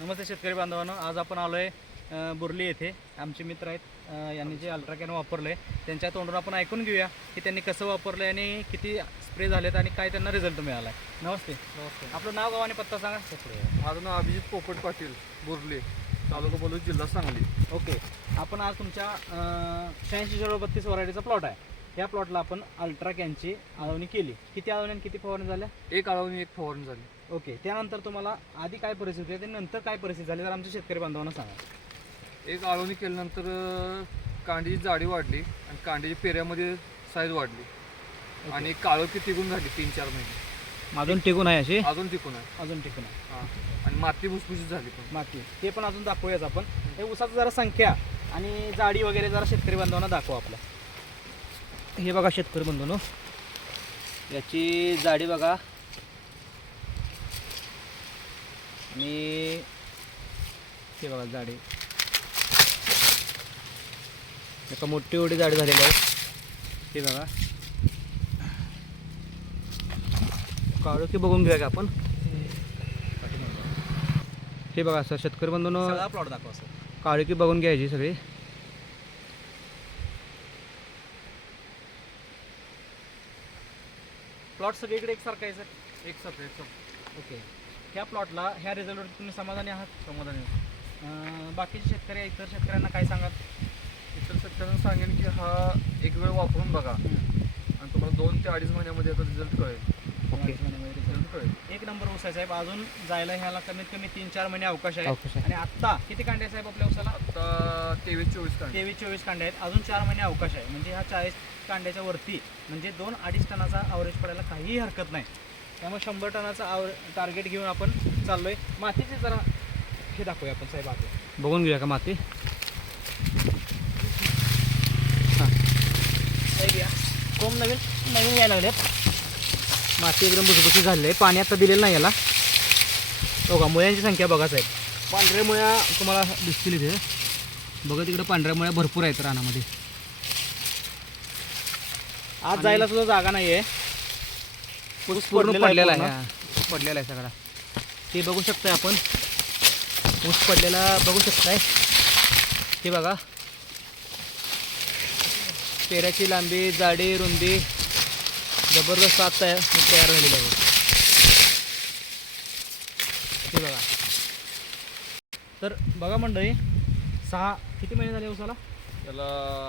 नमस्ते शेतकरी बांधवांनो आज आपण आलो आहे बुर्ली येथे. आमचे मित्र आहेत यांनी जे अल्ट्राकॅन वापरलं आहे त्यांच्या तोंडून आपण ऐकून घेऊया की त्यांनी कसं वापरलं आहे आणि किती स्प्रे झालेत आणि काय त्यांना रिझल्ट मिळाला आहे नमस्ते. नमस्कार आपलं नाव गाव आणि पत्ता सांगा. माझं नाव अभिजित पोपट पाटील बोरले तालुका बोलूस जिल्हा सांगली. ओके. आपण आज तुमच्या शहाऐंशी झिरो बत्तीस वरायटीचा प्लॉट आहे. या प्लॉटला आपण अल्ट्राकॅनची आळवणी केली. किती आळवणी आणि किती फवारणी झाल्या? एक आळवणी एक फवारणी झाली. ओके त्यानंतर तुम्हाला आधी काय परिस्थिती होती आणि नंतर काय परिस्थिती झाली तर आमच्या शेतकरी बांधवांना सांगा. एक आळवणी केल्यानंतर अं, कांडीची जाडी वाढली आणि कांडीची पेऱ्यामध्ये साईज वाढली. आणि काळोखी टिकून झाली तीन चार महिने. अजून टिकून आहे अशी? अजून टिकून आहे. अजून टिकून आहे. हां. आणि माती भुसभुशीत झाली पण. माती. ते पण अजून दाखवूयाच आपण. हे ऊसाचं जरा संख्या आणि जाडी वगैरे जरा शेतकरी बांधवांना दाखवू आपल्या. हे बघा शेतकरी बंधूनो. याची जाडी बघा. आणि हे बघा जाडी. एका मोठी एवढी जाडी झालेली आहे. हे बघा. काळू की बघून घेऊया का आपण? हे बघा सर शेतकरी बंधून प्लॉट दाखवा सर. काळुकी बघून घ्यायची सगळी. प्लॉट सगळीकडे एकसारखा आहे सर? एक साथ एक साथ ओके. ह्या प्लॉटला ह्या रिझल्टवर तुम्ही समाधानी आहात? समाधानी अं, बाकीचे शेतकरी इतर शेतकऱ्यांना काय सांगाल? इतर शेतकऱ्यांना सांगेन की हा एक वेळ वापरून बघा. आणि तुम्हाला दोन ते अडीच महिन्यामध्ये याचा रिझल्ट कळेल. ओके. एक नंबर ऊस आहे साहेब. अजून जायला ह्याला कमीत कमी तीन चार महिने अवकाश आहे. अवकाश आहे. आणि आत्ता किती कांडे साहेब आपल्या ऊसाला? आता तेवीस चोवीस कांडी. तेवीस चोवीस कांडे आहेत. अजून चार महिने अवकाश आहे. म्हणजे ह्या चाळीस कांड्याच्या वरती म्हणजे दोन अडीच टनाचा ॲव्हरेज पडायला काहीही हरकत नाही. त्यामुळे शंभर टनाचा आव टार्गेट घेऊन आपण चाललोय. मातीचे जरा हे दाखवूया आपण साहेब आता बघून घेऊया का माती? साहेब या कोंब नवीन नवीन यायला लागलेत. माती एकदम भुसभुशीत झालेली आहे. पाणी आता दिलेलं नाही याला. बघा मुळ्यांची संख्या बघा साहेब. पांढऱ्या मुळ्या तुम्हाला दिसतील इथे. बघा तिकडे पांढऱ्या मुळ्या भरपूर आहेत रानामध्ये. आज जायला सुद्धा जागा नाही आहे पूर्ण पडलेला आहे. पडलेला आहे सगळा. ते बघू शकताय आपण. ऊस पडलेला बघू शकताय. हे बघा. पेऱ्याची लांबी जाडी रुंदी. जबरदस्त आत तयार तयार झालेली आहे. हे बघा. तर बघा मंडळी सहा किती महिने झाले उसाला त्याला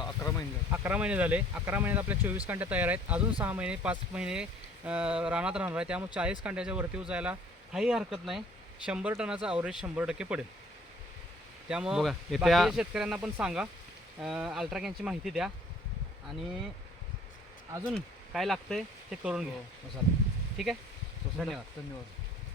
अकरा महिने झाले. अकरा महिने झाले. अकरा महिन्यात आपल्या चोवीस कांड्या तयार आहेत. अजून सहा महिने पाच महिने रानात राहणार आहे त्यामुळे चाळीस कांड्याच्या वरती जायला काही हरकत नाही. शंभर टनाचा अवरेज शंभर टक्के पडेल. त्यामुळं शेतकऱ्यांना पण सांगा. अल्ट्राकॅनची माहिती द्या. आणि अजून काय लागतंय ते करून घ्या हो. ठीक आहे? धन्यवाद. धन्यवाद.